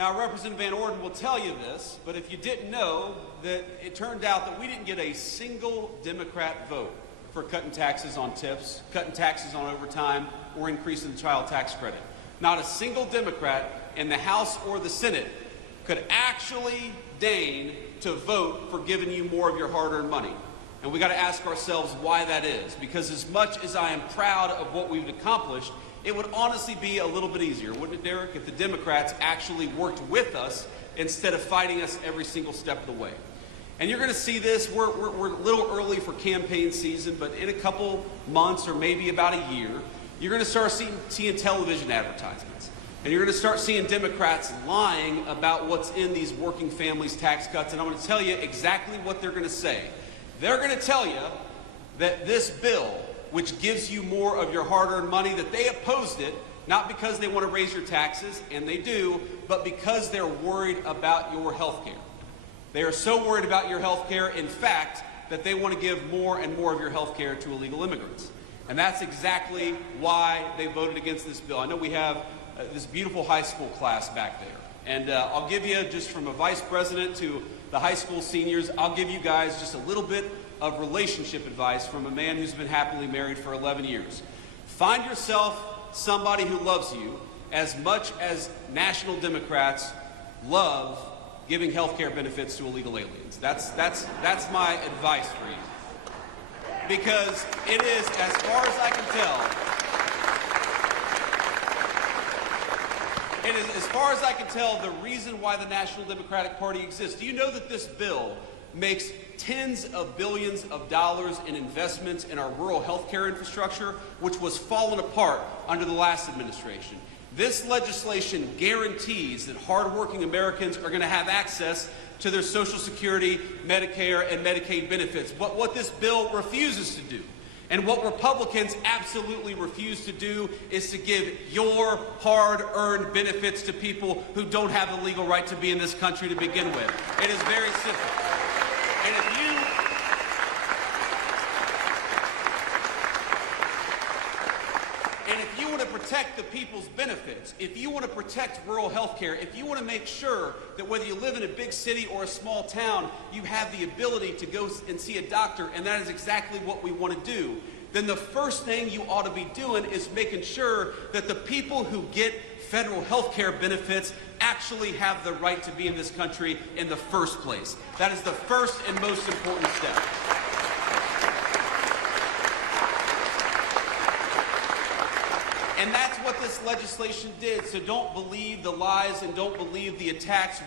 Now, Representative Van Orden will tell you this, but if you didn't know, that it turned out that we didn't get a single Democrat vote for cutting taxes on tips, cutting taxes on overtime, or increasing the child tax credit. Not a single Democrat in the House or the Senate could actually deign to vote for giving you more of your hard-earned money. And we got to ask ourselves why that is, because as much as I am proud of what we've accomplished, it would honestly be a little bit easier, wouldn't it, Derek, if the Democrats actually worked with us instead of fighting us every single step of the way. And you're going to see this. We're a little early for campaign season, but in a couple months or maybe about a year, you're going to start seeing television advertisements. And you're going to start seeing Democrats lying about what's in these working families tax cuts. And I'm going to tell you exactly what they're going to say. They're going to tell you that this bill, which gives you more of your hard-earned money, that they opposed it, not because they want to raise your taxes, and they do, but because they're worried about your health care. They are so worried about your health care, in fact, that they want to give more and more of your health care to illegal immigrants. And that's exactly why they voted against this bill. I know we have this beautiful high school class back there. And I'll give you, just from a vice president to the high school seniors, I'll give you guys just a little bit of relationship advice from a man who's been happily married for 11 years. Find yourself somebody who loves you as much as national Democrats love giving health care benefits to illegal aliens. That's my advice for you. Because it is, as far as I can tell, as far as I can tell, the reason why the National Democratic Party exists. Do you know that this bill makes tens of billions of dollars in investments in our rural health care infrastructure, which was falling apart under the last administration? This legislation guarantees that hardworking Americans are going to have access to their Social Security, Medicare, and Medicaid benefits. But what this bill refuses to do, and what Republicans absolutely refuse to do, is to give your hard-earned benefits to people who don't have the legal right to be in this country to begin with. It is very simple. And if you want to protect the people's benefits, if you want to protect rural health care, if you want to make sure that whether you live in a big city or a small town, you have the ability to go and see a doctor, and that is exactly what we want to do, then the first thing you ought to be doing is making sure that the people who get federal health care benefits actually have the right to be in this country in the first place. That is the first and most important step. And that's what this legislation did. So don't believe the lies and don't believe the attacks.